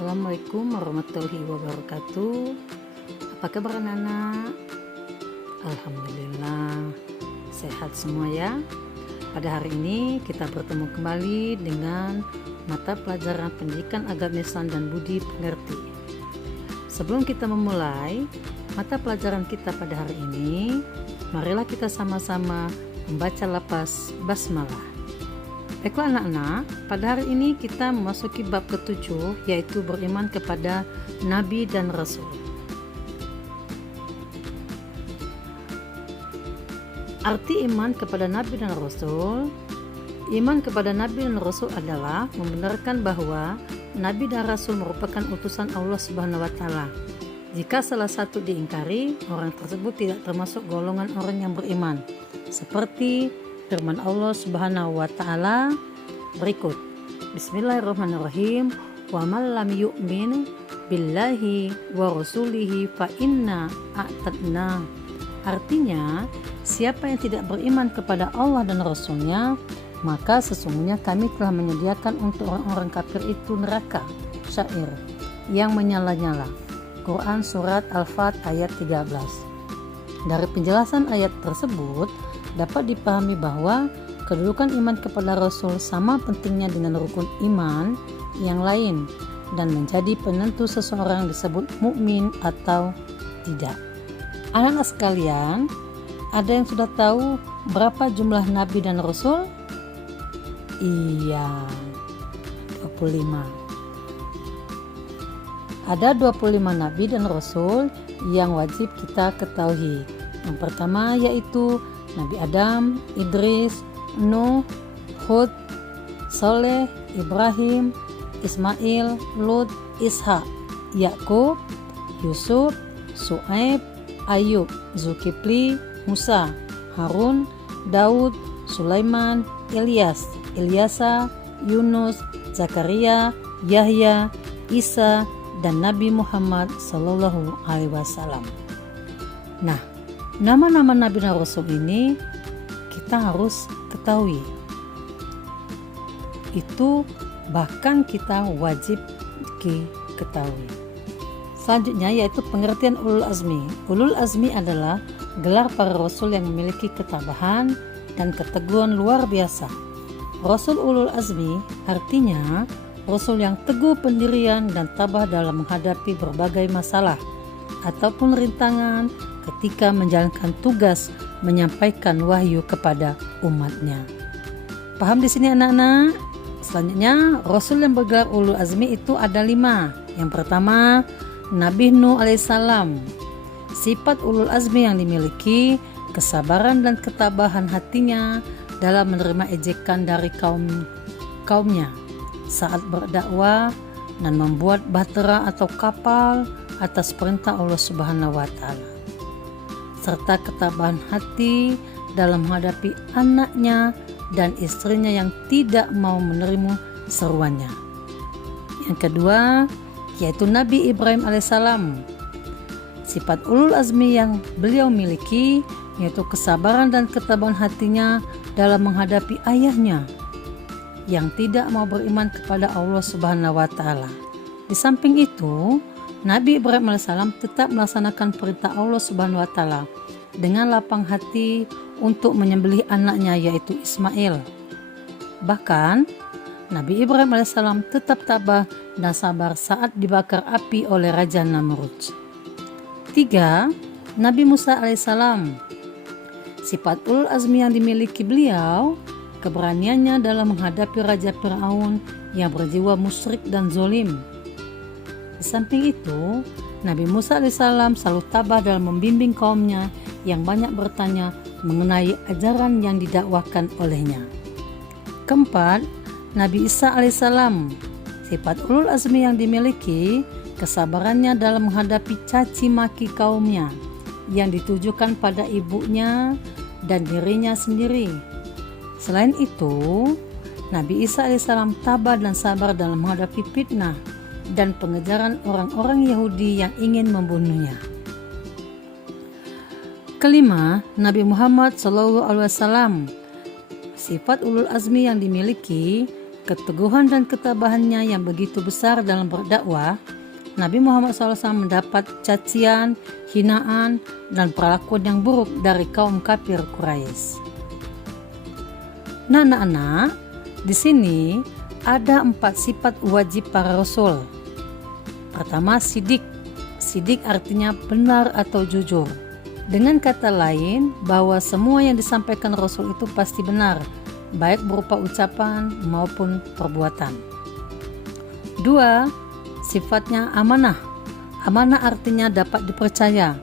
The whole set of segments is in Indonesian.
Assalamualaikum warahmatullahi wabarakatuh. Apa kabar anak-anak? Alhamdulillah sehat semua ya. Pada hari ini kita bertemu kembali dengan mata pelajaran pendidikan agama Islam dan budi pengerti. Sebelum kita memulai mata pelajaran kita pada hari ini, marilah kita sama-sama membaca lafaz basmalah. Baiklah anak-anak, pada hari ini kita memasuki bab ke-7, yaitu beriman kepada Nabi dan Rasul. Arti iman kepada Nabi dan Rasul. Iman kepada Nabi dan Rasul adalah membenarkan bahwa Nabi dan Rasul merupakan utusan Allah Subhanahu wa Ta'ala. Jika salah satu diingkari, orang tersebut tidak termasuk golongan orang yang beriman. Seperti firman Allah Subhanahu wa Ta'ala berikut. Bismillahirrahmanirrahim. Wa man lam yu'min billahi wa rasulihi fa inna a'tadna. Artinya, siapa yang tidak beriman kepada Allah dan Rasulnya, maka sesungguhnya kami telah menyediakan untuk orang-orang kafir itu neraka, syair, yang menyala-nyala. Quran Surat Al-Fat ayat 13. Dari penjelasan ayat tersebut, dapat dipahami bahwa kedudukan iman kepada Rasul sama pentingnya dengan rukun iman yang lain dan menjadi penentu seseorang disebut mukmin atau tidak. Anak-anak sekalian, ada yang sudah tahu berapa jumlah Nabi dan Rasul? Iya, 25. Ada 25 Nabi dan Rasul yang wajib kita ketahui. Yang pertama yaitu Nabi Adam, Idris, Nuh, Hud, Saleh, Ibrahim, Ismail, Lut, Ishak, Yakub, Yusuf, Su'aib, Ayub, Zulkifli, Musa, Harun, Daud, Sulaiman, Ilyas, Ilyasa, Yunus, Zakaria, Yahya, Isa, dan Nabi Muhammad Sallallahu Alaihi Wasallam. Nah, nama-nama Nabi dan Rasul ini kita harus ketahui. Itu bahkan kita wajib ketahui. Selanjutnya yaitu pengertian ulul azmi. Ulul azmi adalah gelar para rasul yang memiliki ketabahan dan keteguhan luar biasa. Rasul ulul azmi artinya rasul yang teguh pendirian dan tabah dalam menghadapi berbagai masalah ataupun rintangan ketika menjalankan tugas menyampaikan wahyu kepada umatnya. Paham di sini anak-anak? Selanjutnya, Rasul yang bergelar ulul azmi itu ada 5. Yang pertama, Nabi Nuh alaihissalam. Sifat ulul azmi yang dimiliki kesabaran dan ketabahan hatinya dalam menerima ejekan dari kaumnya saat berdakwah dan membuat bahtera atau kapal atas perintah Allah Subhanahu wa Ta'ala, serta ketabahan hati dalam menghadapi anaknya dan istrinya yang tidak mau menerima seruannya. Yang kedua yaitu Nabi Ibrahim alaihissalam. Sifat ulul azmi yang beliau miliki yaitu kesabaran dan ketabahan hatinya dalam menghadapi ayahnya yang tidak mau beriman kepada Allah Subhanahu wa Ta'ala. Di samping itu, Nabi Ibrahim alaihissalam tetap melaksanakan perintah Allah Subhanahu wa Ta'ala dengan lapang hati untuk menyembelih anaknya yaitu Ismail. Bahkan Nabi Ibrahim alaihissalam tetap tabah dan sabar saat dibakar api oleh Raja Namrud. 3. Nabi Musa alaihissalam. Sifat ulul azmi yang dimiliki beliau, keberaniannya dalam menghadapi Raja Fir'aun yang berjiwa musyrik dan zolim. Di samping itu, Nabi Musa alaihissalam selalu tabah dalam membimbing kaumnya yang banyak bertanya mengenai ajaran yang didakwakan olehnya. Keempat, Nabi Isa alaihissalam. Sifat ulul azmi yang dimiliki, kesabarannya dalam menghadapi caci maki kaumnya yang ditujukan pada ibunya dan dirinya sendiri. Selain itu, Nabi Isa alaihissalam tabah dan sabar dalam menghadapi fitnah dan pengejaran orang-orang Yahudi yang ingin membunuhnya. Kelima, Nabi Muhammad SAW. Sifat ulul azmi yang dimiliki keteguhan dan ketabahannya yang begitu besar dalam berdakwah, Nabi Muhammad SAW mendapat cacian, hinaan, dan perlakuan yang buruk dari kaum kafir Quraisy. Nah, anak-anak, di sini ada 4 sifat wajib para rasul. Pertama, sidik. Sidik artinya benar atau jujur. Dengan kata lain, bahwa semua yang disampaikan rasul itu pasti benar, baik berupa ucapan maupun perbuatan. 2. Sifatnya amanah. Amanah artinya dapat dipercaya.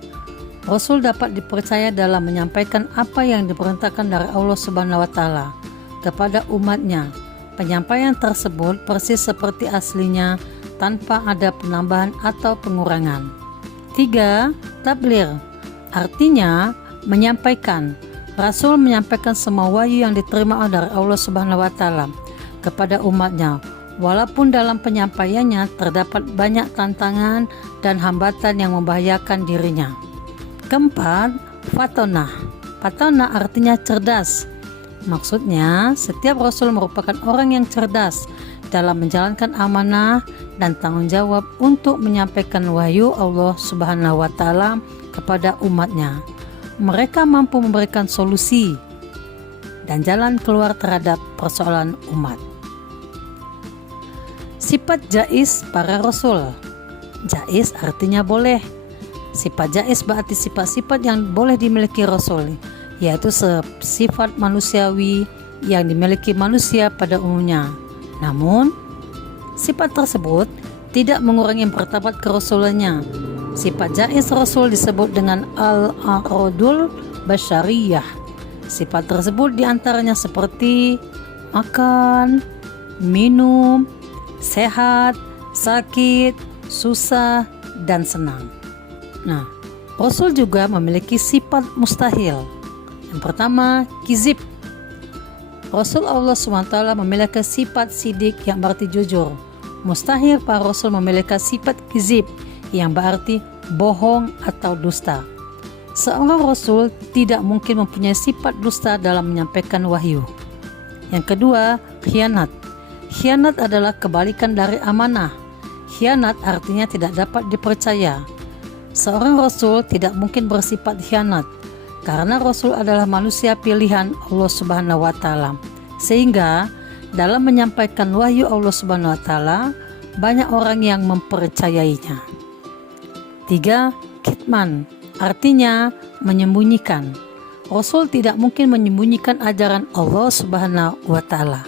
Rasul dapat dipercaya dalam menyampaikan apa yang diperintahkan dari Allah Subhanahu wa taala kepada umatnya. Penyampaian tersebut persis seperti aslinya tanpa ada penambahan atau pengurangan. 3. Tabligh. Artinya menyampaikan. Rasul menyampaikan semua wahyu yang diterima dari Allah Subhanahu wa taala kepada umatnya, walaupun dalam penyampaiannya terdapat banyak tantangan dan hambatan yang membahayakan dirinya. Keempat, fatonah. Fatonah artinya cerdas. Maksudnya, setiap rasul merupakan orang yang cerdas dalam menjalankan amanah dan tanggung jawab untuk menyampaikan wahyu Allah Subhanahu wa taala kepada umatnya. Mereka mampu memberikan solusi dan jalan keluar terhadap persoalan umat. Sifat jaiz para rasul. Jaiz artinya boleh. Sifat jaiz berarti sifat-sifat yang boleh dimiliki rasul, yaitu sifat manusiawi yang dimiliki manusia pada umumnya. Namun, sifat tersebut tidak mengurangi martabat kerasulannya. Sifat jaiz rasul disebut dengan al-aradul basyariyah. Sifat tersebut diantaranya seperti makan, minum, sehat, sakit, susah, dan senang. Nah, Rasul juga memiliki sifat mustahil. Yang pertama, kizib. Rasul Allah SWT memiliki sifat sidik yang berarti jujur. Mustahil para Rasul memiliki sifat kizib yang berarti bohong atau dusta. Seorang Rasul tidak mungkin mempunyai sifat dusta dalam menyampaikan wahyu. Yang kedua, khianat. Khianat adalah kebalikan dari amanah. Khianat artinya tidak dapat dipercaya. Seorang Rasul tidak mungkin bersifat khianat karena Rasul adalah manusia pilihan Allah Subhanahu wa taala. Sehingga dalam menyampaikan wahyu Allah Subhanahu wa taala banyak orang yang mempercayainya. 3. Kitman artinya menyembunyikan. Rasul tidak mungkin menyembunyikan ajaran Allah Subhanahu wa taala.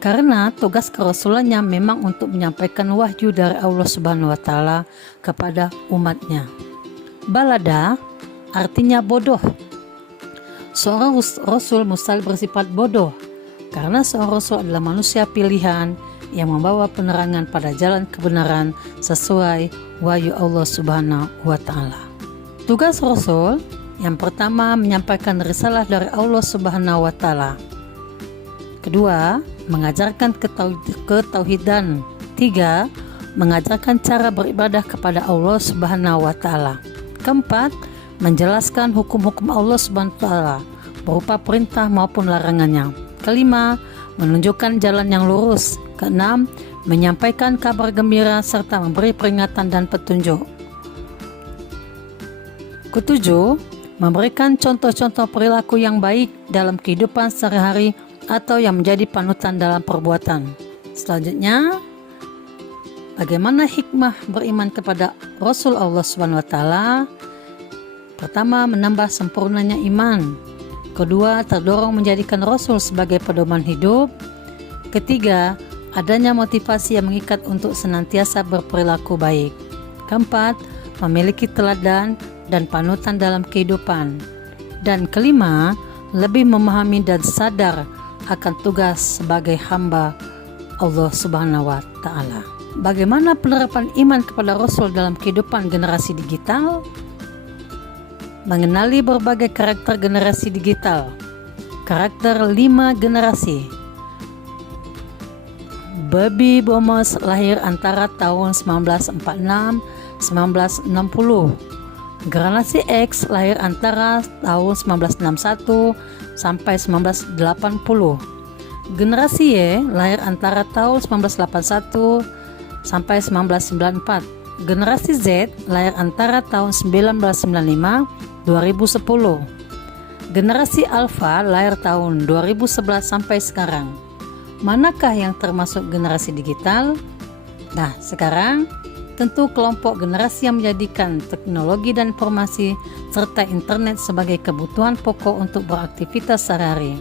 Karena tugas kerasulannya memang untuk menyampaikan wahyu dari Allah Subhanahu wa taala kepada umatnya. Balada artinya bodoh. Seorang rasul mustahil bersifat bodoh karena seorang rasul adalah manusia pilihan yang membawa penerangan pada jalan kebenaran sesuai wahyu Allah Subhanahu wa taala. Tugas rasul yang pertama menyampaikan risalah dari Allah Subhanahu wa taala. Kedua, mengajarkan ketauhidan. 3. Mengajarkan cara beribadah kepada Allah Subhanahu wa taala. Keempat, menjelaskan hukum-hukum Allah Subhanahu wa taala berupa perintah maupun larangannya. Kelima, menunjukkan jalan yang lurus. Keenam, menyampaikan kabar gembira serta memberi peringatan dan petunjuk. Ketujuh, memberikan contoh-contoh perilaku yang baik dalam kehidupan sehari-hari atau yang menjadi panutan dalam perbuatan. Selanjutnya, bagaimana hikmah beriman kepada Rasul Allah Subhanahu wa taala? Pertama, menambah sempurnanya iman. Kedua, terdorong menjadikan Rasul sebagai pedoman hidup. Ketiga, adanya motivasi yang mengikat untuk senantiasa berperilaku baik. Keempat, memiliki teladan dan panutan dalam kehidupan. Dan kelima, lebih memahami dan sadar akan tugas sebagai hamba Allah Subhanahu wa taala. Bagaimana penerapan iman kepada Rasul dalam kehidupan generasi digital? Mengenali berbagai karakter generasi digital. Karakter 5 generasi. Baby Boomers lahir antara tahun 1946 1960. Generasi X lahir antara tahun 1961 sampai 1980. Generasi Y lahir antara tahun 1981 sampai 1994. Generasi Z lahir antara tahun 1995 2010. Generasi Alpha lahir tahun 2011 sampai sekarang. Manakah yang termasuk generasi digital? Nah, sekarang tentu kelompok generasi yang menjadikan teknologi dan informasi serta internet sebagai kebutuhan pokok untuk beraktivitas sehari-hari,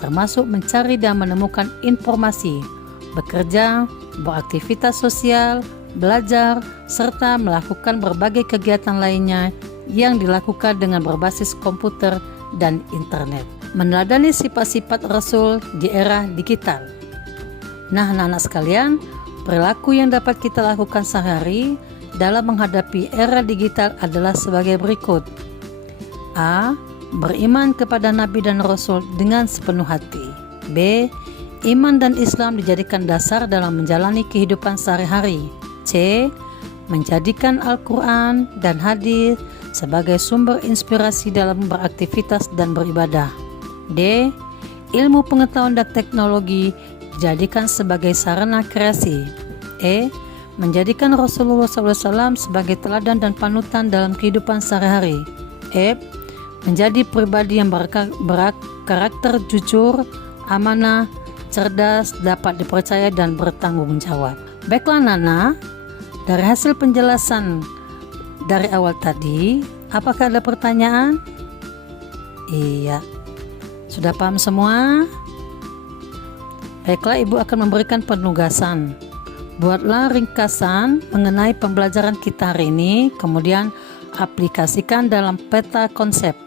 termasuk mencari dan menemukan informasi, bekerja, beraktivitas sosial, belajar, serta melakukan berbagai kegiatan lainnya yang dilakukan dengan berbasis komputer dan internet. Meneladani sifat-sifat Rasul di era digital. Nah, anak-anak sekalian, perilaku yang dapat kita lakukan sehari dalam menghadapi era digital adalah sebagai berikut. A. Beriman kepada Nabi dan Rasul dengan sepenuh hati. B. Iman dan Islam dijadikan dasar dalam menjalani kehidupan sehari-hari. C. Menjadikan Al-Quran dan hadis sebagai sumber inspirasi dalam beraktivitas dan beribadah. D. Ilmu pengetahuan dan teknologi dijadikan sebagai sarana kreasi. E. Menjadikan Rasulullah SAW sebagai teladan dan panutan dalam kehidupan sehari-hari. F. Menjadi pribadi yang berkarakter jujur, amanah, cerdas, dapat dipercaya dan bertanggung jawab. Baiklah Nana, dari hasil penjelasan dari awal tadi, apakah ada pertanyaan? Iya, sudah paham semua? Baiklah, Ibu akan memberikan penugasan. Buatlah ringkasan mengenai pembelajaran kita hari ini, kemudian aplikasikan dalam peta konsep.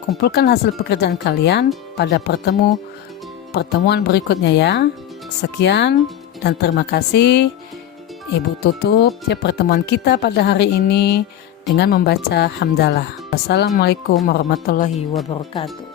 Kumpulkan hasil pekerjaan kalian pada pertemuan berikutnya ya. Sekian dan terima kasih. Ibu tutup pertemuan kita pada hari ini dengan membaca hamdalah. Wassalamualaikum warahmatullahi wabarakatuh.